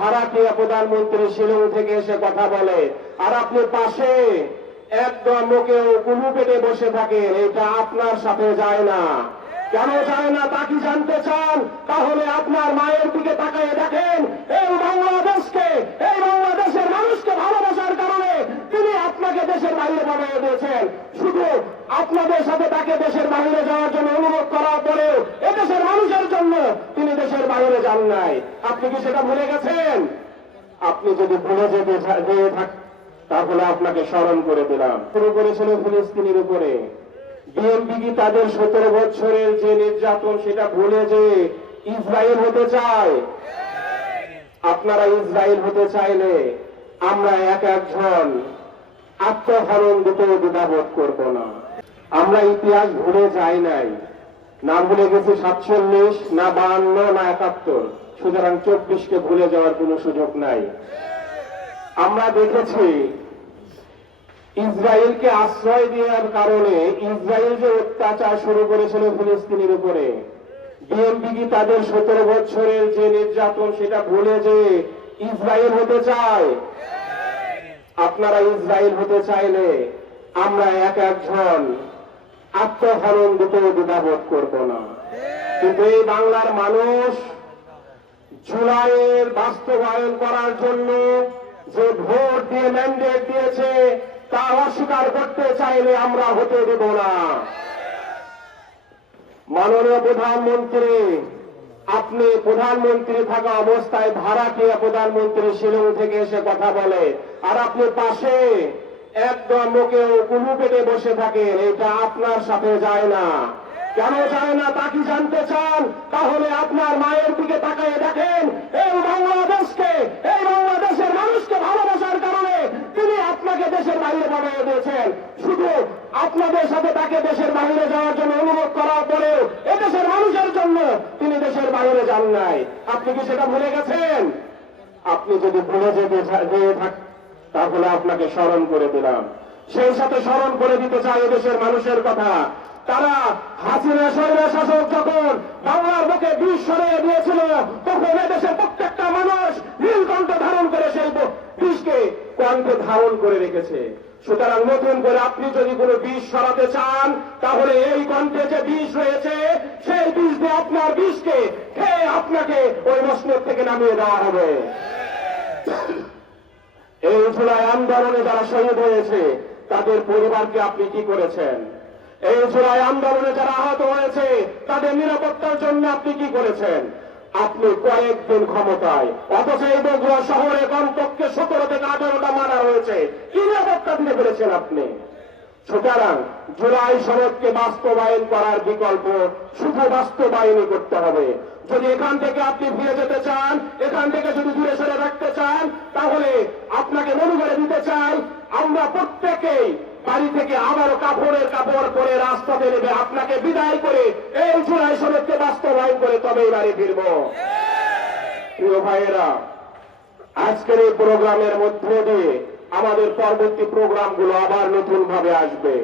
ভাড়াটিয়া প্রধানমন্ত্রী শিলং থেকে এসে কথা বলে, আর আপনি পাশে একদম লোকেও কুলু পেটে বসে থাকেন, এটা আপনার সাথে যায় না। কেন যায় না তা কি জানতে চান? তাহলে আপনার মায়ের দিকে তাকিয়ে দেখেন। এই বাংলাদেশকে, এই বাংলাদেশের মানুষকে ভালোবাসার কারণে তিনি আপনাকে দেশের বাইরে পাঠিয়ে দিয়েছেন। শুধু আপনাদের সাথে তাকে দেশের বাইরে যাওয়ার জন্য অনুরোধ করার পরেও এদেশের মানুষের জন্য তিনি দেশের বাইরে যান নাই। আপনি কি সেটা ভুলে গেছেন? আপনি যদি ভুলে যেতে তাহলে আপনাকে স্মরণ করে দিলাম। শুরু করেছিল ফিলিস্তিনের উপরে। বিএনপি কি তাদের 17 বছরের যে নির্যাতন সেটা ভুলে যে ইসরায়েল হতে চায়? আপনারা ইসরায়েল হতে চাইলে আমরা এক একজন আত্মহরণ দিতেও দ্বিধাবোধ করব না। আমরা ইতিহাস ভুলে যাই নাই, না ভুলে গেছি 47, না 52, না 71। সুতরাং 24কে ভুলে যাওয়ার কোনো সুযোগ নাই। আমরা দেখেছি ইসরায়েলকে আশ্রয় দেওয়ার কারণে ইসরায়েল যে অত্যাচার শুরু করেছিল ফিলিস্তিনের উপরে, বিএনপি কি তাদের 17 বছরের যে নির্যাতন সেটা ভুলে যে ইসরায়েল হতে চায়? আপনারা ইসরায়েল হতে চাইলে আমরা এক একজন আত্মহরণ দিতেও দ্বিধাবোধ করব না। কিন্তু এই বাংলার মানুষ জুলাইয়ের বাস্তবায়ন করার জন্য যে ভোট দিয়ে ম্যান্ডেট দিয়েছে তা অস্বীকার করতে চাইলে আমরা হতে দেব না। মাননীয় প্রধানমন্ত্রী, আপনি প্রধানমন্ত্রী থাকা অবস্থায় ভাড়াটিয়া প্রধানমন্ত্রী শিলং থেকে এসে কথা বলে, আর আপনি পাশে একদম লোকেও কুলু পেটে বসে থাকেন, এটা আপনার সাথে যায় না। কেন যায় না তা কি জানতে চান? তাহলে আপনার মায়ের দিকে তাকিয়ে দেখেন। এই বাংলাদেশকে, এই বাংলাদেশের মানুষকে ভালোবাসার কারণে তিনি আপনাকে দেশের বাইরে পাঠিয়ে দিয়েছেন। শুধু আপনাদের সাথে তাকে দেশের বাইরে যাওয়ার জন্য অনুরোধ করার পরেও এদেশের মানুষের জন্য তিনি দেশের বাইরে যান নাই। আপনি কি সেটা ভুলে গেছেন? আপনি যদি ভুলে যেতে তাহলে আপনাকে স্মরণ করে দিলাম। সেই সাথে স্মরণ করে দিতে চাই এদেশের মানুষের কথা। তারা হাসিনা স্বৈর শাসক যখন বাংলার বুকে বিষ সরিয়ে দিয়েছিল, তখন এদেশের প্রত্যেকটা মানুষ নীলকণ্ঠ ধারণ করে সেই বিষকে কণ্ঠে ধারণ করে রেখেছে। সুতরাং নতুন করে আপনি যদি কোনো বিষ সরাতে চান, তাহলে এই কণ্ঠে যে বিষ রয়েছে সেই বিষ দিয়ে আপনার বিষকে খেয়ে আপনাকে ওই মসনদ থেকে নামিয়ে দেওয়া হবে। এই জুলাই আন্দোলনে যারা শহীদ হয়েছে তাদের পরিবারকে আপনি কি করেছেন? এই জুলাই আন্দোলনে যারা আহত হয়েছে তাদের নিরাপত্তার জন্য আপনি কি করেছেন? আপনি কয়েকদিন ক্ষমতায়, অথচ এই বগুড়া শহরে কমপক্ষে 17 থেকে 18টা মারা হয়েছে। কি নিরাপত্তা দিতে পেরেছেন আপনি? সুতরাং জুলাই সনদকে বাস্তবায়ন করার বিকল্প শুধু বাস্তবায়নই করতে হবে। যদি এখান থেকে আপনি ফিরে যেতে চান, এখান থেকে যদি দূরে সরে রাখতে চান, তাহলে আপনাকে মনে করে দিতে চাই, আমরা প্রত্যেকেই বাড়ি থেকে আবারও কাপড়ের কাপড় পরে রাস্তাতে নেবে আপনাকে বিদায় করে এই জুলাই সনদকে বাস্তবায়ন করে তবেই বাড়ি ফিরব। প্রিয় ভাইয়েরা, আজকের এই প্রোগ্রামের মধ্য দিয়ে আমাদের পরবর্তী প্রোগ্রামগুলো আবার নতুন ভাবে আসবে।